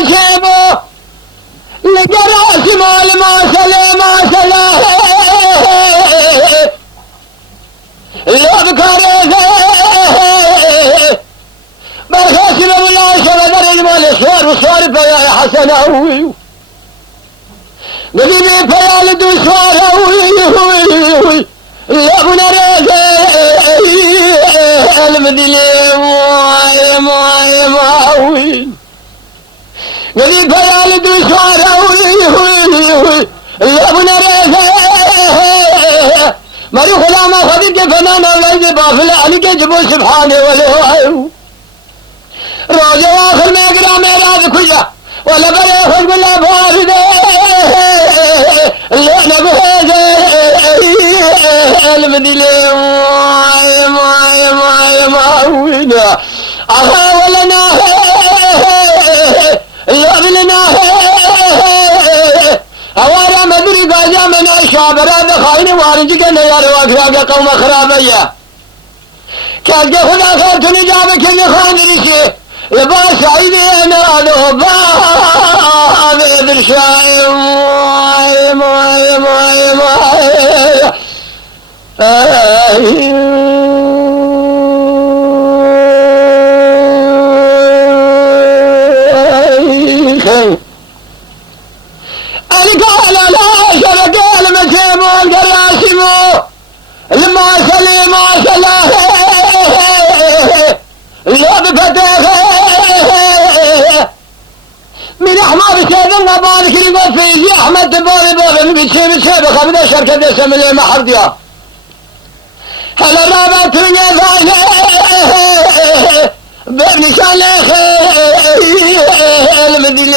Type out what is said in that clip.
جيبه لقراس مال ما سلام لو بكارثه بالخاسر ولا شبدر المال صار وصار يا حسن نبي بيال دوسوار يا ابو نريزه المدينه معاوين نبي بيال دوسوار يا ابو نريزه مري غلام خديج فنان ولد بافل عليك جبو سبحانه وله روز اخر ما يقرا ميراث كله ولا بلا خذ ولا فارده لا نبهز المدينه معاوين اخا ولنا لا بلنا اوارا مدري قاجا من الشابرات خاين وارنج كنا يا رواق قوم خرابيه كاجا خدا خاطني جابك اللي خان ريشي لباس عيني انا له باب الشايم قال لا شرق المسيم والقراسم لما سلي ما سلاه لا بفتاه من احمر سيدنا بارك لي وفي احمد بارك بتسيب خبنا شركه اسم اللي ما حرديها هلا رابط من بابني شالخ المدينه